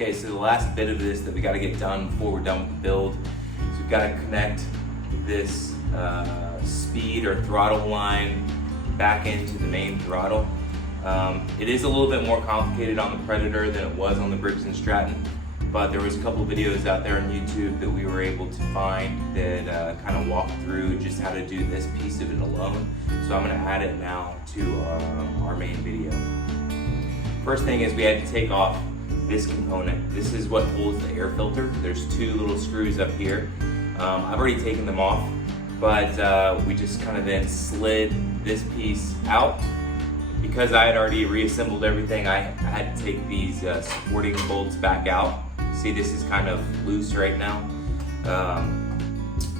Okay, so the last bit of this that we got to get done before we're done with the build is we've got to connect this speed or throttle line back into the main throttle. It is a little bit more complicated on the Predator than it was on the Briggs & Stratton, but there was a couple of videos out there on YouTube that we were able to find that kind of walk through just how to do this piece of it alone. So I'm going to add it now to our main video. First thing is we had to take off this component. This is what holds the air filter. There's two little screws up here. I've already taken them off, but we just kind of then slid this piece out. Because I had already reassembled everything, I had to take these supporting bolts back out. See, this is kind of loose right now.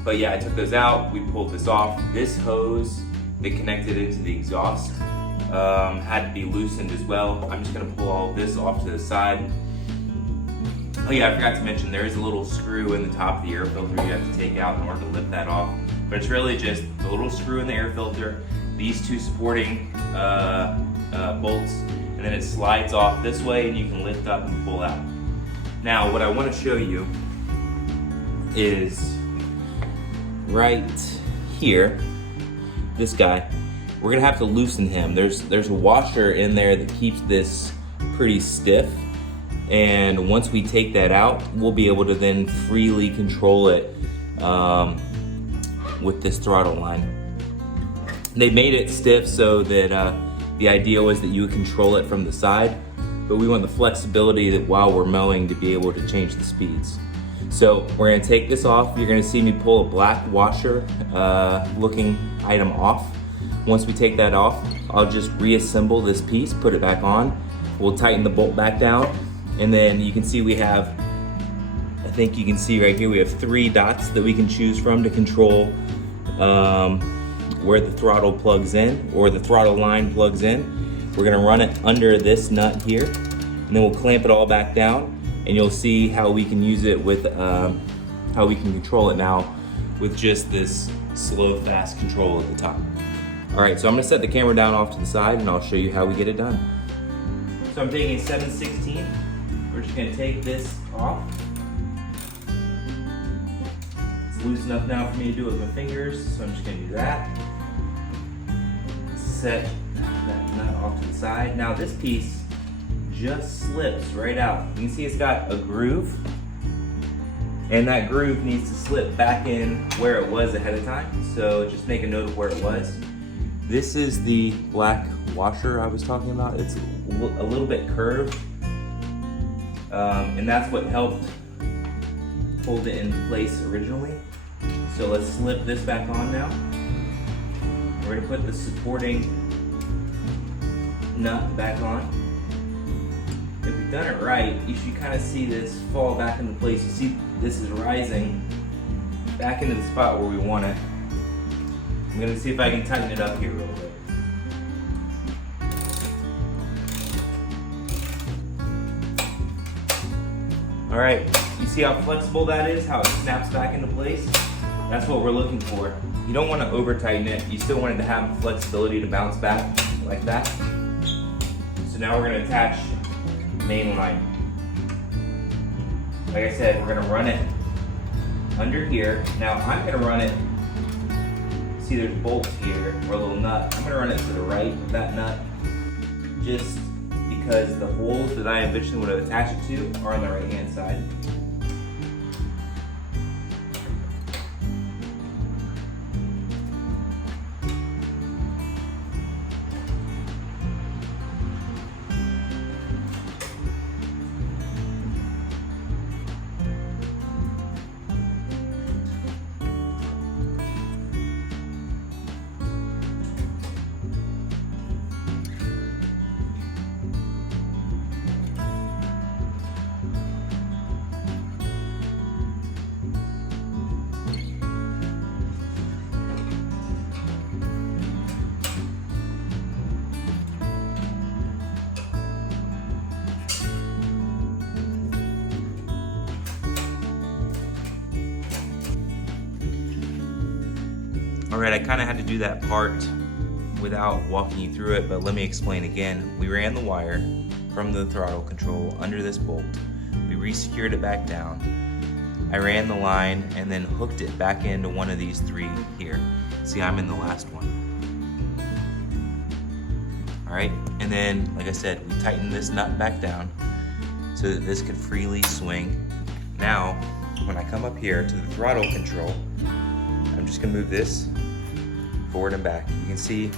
But yeah, I took those out, we pulled this off. This hose that connected into the exhaust had to be loosened as well. I'm just gonna pull all this off to the side. Oh yeah, I forgot to mention there is a little screw in the top of the air filter you have to take out in order to lift that off. But it's really just the little screw in the air filter, these two supporting bolts, and then it slides off this way and you can lift up and pull out. Now what I want to show you is right here, this guy. We're gonna have to loosen him. There's a washer in there that keeps this pretty stiff, and once we take that out, we'll be able to then freely control it with this throttle line. They made it stiff so that the idea was that you would control it from the side, but we want the flexibility that while we're mowing to be able to change the speeds. So we're gonna take this off. You're gonna see me pull a black washer looking item off. Once we take that off, I'll just reassemble this piece, put it back on. We'll tighten the bolt back down, and then you can see we have, I think you can see right here, we have 3 dots that we can choose from to control where the throttle plugs in, or the throttle line plugs in. We're gonna run it under this nut here, and then we'll clamp it all back down, and you'll see how we can use it with, how we can control it now with just this slow, fast control at the top. All right, so I'm gonna set the camera down off to the side and I'll show you how we get it done. So I'm taking a 7/16. We're just gonna take this off. It's loose enough now for me to do it with my fingers, so I'm just gonna do that. Set that nut off to the side. Now this piece just slips right out. You can see it's got a groove, and that groove needs to slip back in where it was ahead of time. So just make a note of where it was. This is the black washer I was talking about. It's a little bit curved, and that's what helped hold it in place originally. So let's slip this back on now. We're gonna put the supporting nut back on. If we've done it right, you should kind of see this fall back into place. You see this is rising back into the spot where we want it. I'm gonna see if I can tighten it up here real bit. All right, you see how flexible that is, how it snaps back into place? That's what we're looking for. You don't want to over tighten it. You still want it to have the flexibility to bounce back like that. So now we're gonna attach the main line. Like I said, we're gonna run it under here. Now I'm gonna run it, see there's bolts here, or a little nut. I'm gonna run it to the right of that nut, just because the holes that I eventually would have attached it to are on the right hand side. All right, I kind of had to do that part without walking you through it, but let me explain again. We ran the wire from the throttle control under this bolt. We re-secured it back down. I ran the line and then hooked it back into one of these three here. See, I'm in the last one. All right, and then, like I said, we tightened this nut back down so that this could freely swing. Now, when I come up here to the throttle control, I'm just gonna move this forward and back. You can see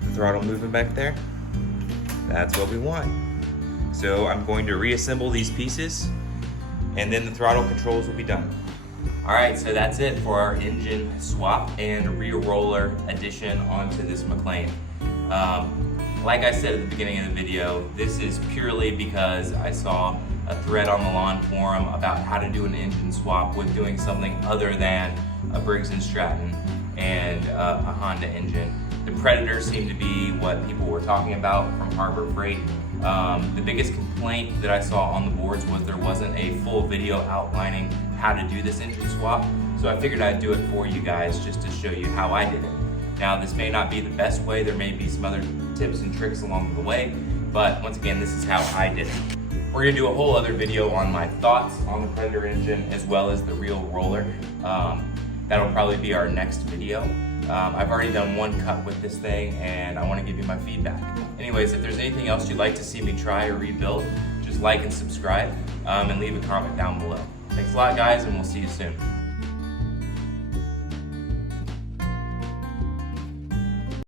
the throttle moving back there. That's what we want. So I'm going to reassemble these pieces and then the throttle controls will be done. All right, so that's it for our engine swap and rear roller addition onto this McLane. Like I said at the beginning of the video, this is purely because I saw a thread on the lawn forum about how to do an engine swap with doing something other than a Briggs & Stratton and a Honda engine. The Predator seemed to be what people were talking about from Harbor Freight. The biggest complaint that I saw on the boards was there wasn't a full video outlining how to do this engine swap, so I figured I'd do it for you guys just to show you how I did it. Now, this may not be the best way, there may be some other tips and tricks along the way, but once again, this is how I did it. We're gonna do a whole other video on my thoughts on the Predator engine as well as the real roller. That'll probably be our next video. I've already done one cut with this thing and I wanna give you my feedback. Anyways, if there's anything else you'd like to see me try or rebuild, just like and subscribe and leave a comment down below. Thanks a lot, guys, and we'll see you soon.